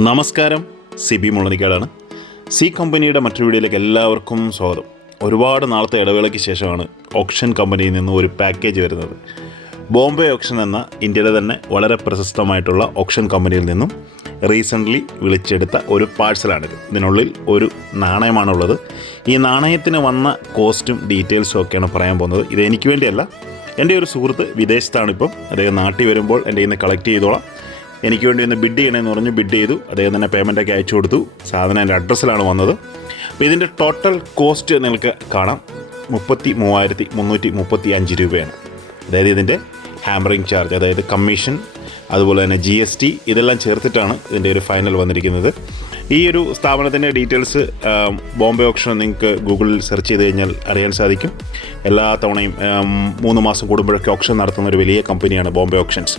നമസ്കാരം, സിബി മുള്ളനിക്കാടാണ്. സി കമ്പനിയുടെ മറ്റൊരു വീഡിയോയിലേക്ക് എല്ലാവർക്കും സ്വാഗതം. ഒരുപാട് നാളത്തെ ഇടവേളയ്ക്ക് ശേഷമാണ് ഓപ്ഷൻ കമ്പനിയിൽ നിന്ന് ഒരു പാക്കേജ് വരുന്നത്. ബോംബെ ഓപ്ഷൻ എന്ന ഇന്ത്യയിലെ തന്നെ വളരെ പ്രശസ്തമായിട്ടുള്ള ഓപ്ഷൻ കമ്പനിയിൽ നിന്നും റീസെൻ്റ്ലി വിളിച്ചെടുത്ത ഒരു പാഴ്സലാണിത്. ഇതിനുള്ളിൽ ഒരു നാണയമാണുള്ളത്. ഈ നാണയത്തിന് വന്ന കോസ്റ്റും ഡീറ്റെയിൽസും ഒക്കെയാണ് പറയാൻ പോകുന്നത്. ഇത് എനിക്ക് വേണ്ടിയല്ല, എൻ്റെ ഒരു സുഹൃത്ത് വിദേശത്താണിപ്പം. അദ്ദേഹം നാട്ടിൽ വരുമ്പോൾ എൻ്റെ കയ്യിൽ നിന്ന് കളക്ട് ചെയ്തോളാം, എനിക്ക് വേണ്ടി ഒന്ന് ബിഡ് ചെയ്യണമെന്ന് പറഞ്ഞ് ബിഡ് ചെയ്തു. അദ്ദേഹം തന്നെ പേയ്മെൻറ്റൊക്കെ അയച്ചു കൊടുത്തു. സാധനം എൻ്റെ അഡ്രസ്സിലാണ് വന്നത്. അപ്പോൾ ഇതിൻ്റെ ടോട്ടൽ കോസ്റ്റ് നിങ്ങൾക്ക് കാണാം, 33,335 രൂപയാണ്. അതായത് ഇതിൻ്റെ ഹാമറിങ് ചാർജ്, അതായത് കമ്മീഷൻ, അതുപോലെ തന്നെ GST ഇതെല്ലാം ചേർത്തിട്ടാണ് ഇതിൻ്റെ ഒരു ഫൈനൽ വന്നിരിക്കുന്നത്. ഈ ഒരു സ്ഥാപനത്തിൻ്റെ ഡീറ്റെയിൽസ് ബോംബെ ഓപ്ഷൻ നിങ്ങൾക്ക് ഗൂഗിളിൽ സെർച്ച് ചെയ്ത് കഴിഞ്ഞാൽ അറിയാൻ സാധിക്കും. എല്ലാ തവണയും 3 മാസം കൂടുമ്പോഴൊക്കെ ഓപ്ഷൻ നടത്തുന്ന ഒരു വലിയ കമ്പനിയാണ് ബോംബെ ഓപ്ഷൻസ്.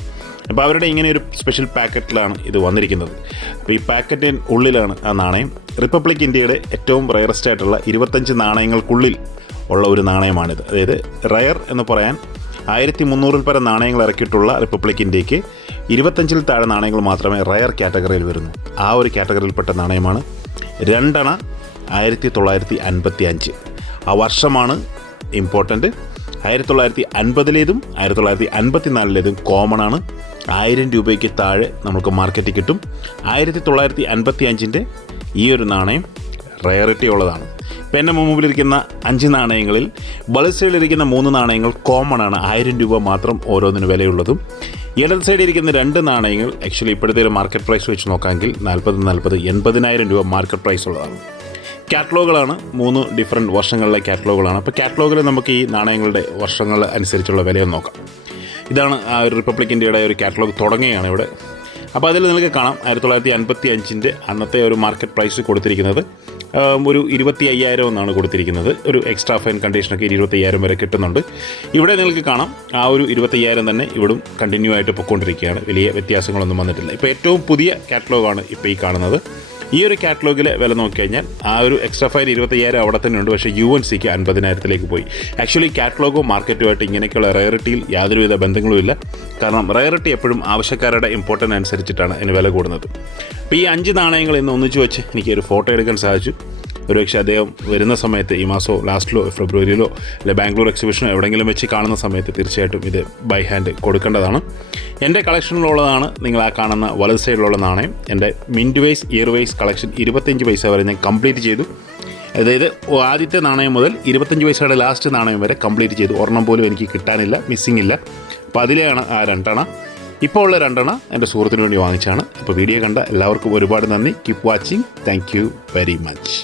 അപ്പോൾ അവരുടെ ഇങ്ങനെ ഒരു സ്പെഷ്യൽ പാക്കറ്റിലാണ് ഇത് വന്നിരിക്കുന്നത്. അപ്പോൾ ഈ പാക്കറ്റിന് ഉള്ളിലാണ് ആ നാണയം. റിപ്പബ്ലിക് ഇന്ത്യയുടെ ഏറ്റവും റയറസ്റ്റ് ആയിട്ടുള്ള 25 നാണയങ്ങൾക്കുള്ളിൽ ഉള്ള ഒരു നാണയമാണിത്. അതായത് റയർ എന്ന് പറയാൻ 1300 പരം നാണയങ്ങൾ ഇറക്കിയിട്ടുള്ള റിപ്പബ്ലിക് ഇന്ത്യക്ക് 25-ൽ താഴെ നാണയങ്ങൾ മാത്രമേ റയർ കാറ്റഗറിയിൽ വരുന്നു. ആ ഒരു കാറ്റഗറിയിൽപ്പെട്ട നാണയമാണ് 2 അണ 1955. ആ വർഷമാണ് ഇമ്പോർട്ടൻ്റ്. 1950-ലേതും 1954-ലേതും കോമൺ ആണ്. 1000 രൂപയ്ക്ക് താഴെ നമുക്ക് മാർക്കറ്റിൽ കിട്ടും. 1955-ൻ്റെ ഈ ഒരു നാണയം റയറിറ്റി ഉള്ളതാണ്. ഇപ്പം എൻ്റെ മുമ്പിലിരിക്കുന്ന 5 നാണയങ്ങളിൽ വലത് സൈഡിലിരിക്കുന്ന 3 നാണയങ്ങൾ കോമൺ ആണ്. 1000 രൂപ മാത്രം ഓരോന്നിന് വിലയുള്ളതും. ഇടത് സൈഡിൽ ഇരിക്കുന്ന 2 നാണയങ്ങൾ ആക്ച്വലി ഇപ്പോഴത്തെ ഒരു മാർക്കറ്റ് പ്രൈസ് വെച്ച് നോക്കാമെങ്കിൽ 80,000 രൂപ മാർക്കറ്റ് പ്രൈസ് ഉള്ളതാണ്. കാറ്റലോഗുകളാണ്, 3 ഡിഫറെൻറ്റ് വർഷങ്ങളിലെ കാറ്റലോഗുകളാണ്. അപ്പോൾ കാറ്റലോഗിൽ നമുക്ക് ഈ നാണയങ്ങളുടെ വർഷങ്ങൾ അനുസരിച്ചുള്ള വിലയൊന്ന് നോക്കാം. ഇതാണ് ആ ഒരു റിപ്പബ്ലിക് ഇന്ത്യയുടെ ഒരു കാറ്റലോഗ് തുടങ്ങുകയാണ് ഇവിടെ. അപ്പോൾ അതിൽ നിങ്ങൾക്ക് കാണാം 1955-ൻ്റെ അന്നത്തെ ഒരു മാർക്കറ്റ് പ്രൈസ് കൊടുത്തിരിക്കുന്നത് ഒരു 25,000 എന്നാണ് കൊടുത്തിരിക്കുന്നത്. ഒരു എക്സ്ട്രാ ഫൈൻ കണ്ടീഷനൊക്കെ 25,000 വരെ കിട്ടുന്നുണ്ട്. ഇവിടെ നിങ്ങൾക്ക് കാണാം ആ ഒരു 25,000 തന്നെ ഇവിടും കണ്ടിന്യൂ ആയിട്ട് പൊയ്ക്കൊണ്ടിരിക്കുകയാണ്. വലിയ വ്യത്യാസങ്ങളൊന്നും വന്നിട്ടില്ല. ഇപ്പോൾ ഏറ്റവും പുതിയ കാറ്റലോഗാണ് ഇപ്പോൾ ഈ കാണുന്നത്. ഈ ഒരു കാറ്റലോഗിലെ വില നോക്കിക്കഴിഞ്ഞാൽ ആ ഒരു എക്സ്ട്രാ ഫൈൻ 25,000 അവിടെ തന്നെ ഉണ്ട്. പക്ഷേ UNCക്ക് 50,000-ലേക്ക് പോയി. ആക്ച്വലി കാറ്റലോഗും മാർക്കറ്റുമായിട്ട് ഇങ്ങനെയൊക്കെയുള്ള റയറിറ്റിയിൽ യാതൊരുവിധ ബന്ധങ്ങളുമില്ല. കാരണം റയറിറ്റി എപ്പോഴും ആവശ്യക്കാരുടെ ഇമ്പോർട്ടൻ്റ് അനുസരിച്ചിട്ടാണ് അതിന് വില കൂടുന്നത്. അപ്പോൾ ഈ 5 നാണയങ്ങൾ ഇന്ന് ഒന്നിച്ച് വെച്ച് എനിക്കൊരു ഫോട്ടോ എടുക്കാൻ സാധിച്ചു. ഒരുപക്ഷെ അദ്ദേഹം വരുന്ന സമയത്ത് ഈ മാസമോ ലാസ്റ്റിലോ ഫെബ്രുവരിയിലോ അല്ലെ ബാംഗ്ലൂർ എക്സിബിഷനോ എവിടെയെങ്കിലും വെച്ച് കാണുന്ന സമയത്ത് തീർച്ചയായിട്ടും ഇത് ബൈ ഹാൻഡ് കൊടുക്കേണ്ടതാണ്. എൻ്റെ കളക്ഷനിലുള്ളതാണ് നിങ്ങൾ ആ കാണുന്ന വലത് സൈഡിലുള്ള നാണയം. എൻ്റെ mint wise year wise collection 25 paisa വരെ ഞാൻ കംപ്ലീറ്റ് ചെയ്തു. അതായത് ആദ്യത്തെ നാണയം മുതൽ 25 പൈസയുടെ ലാസ്റ്റ് നാണയം വരെ കംപ്ലീറ്റ് ചെയ്തു. ഒരെണ്ണം പോലും എനിക്ക് കിട്ടാനില്ല, മിസ്സിംഗ് ഇല്ല. അപ്പോൾ അതിലെയാണ് ആ 2 അണ. ഇപ്പോൾ ഉള്ള 2 അണ എൻ്റെ സുഹൃത്തിന് വേണ്ടി വാങ്ങിച്ചാണ്. അപ്പോൾ വീഡിയോ കണ്ട എല്ലാവർക്കും ഒരുപാട് നന്ദി. Keep watching. Thank you very much.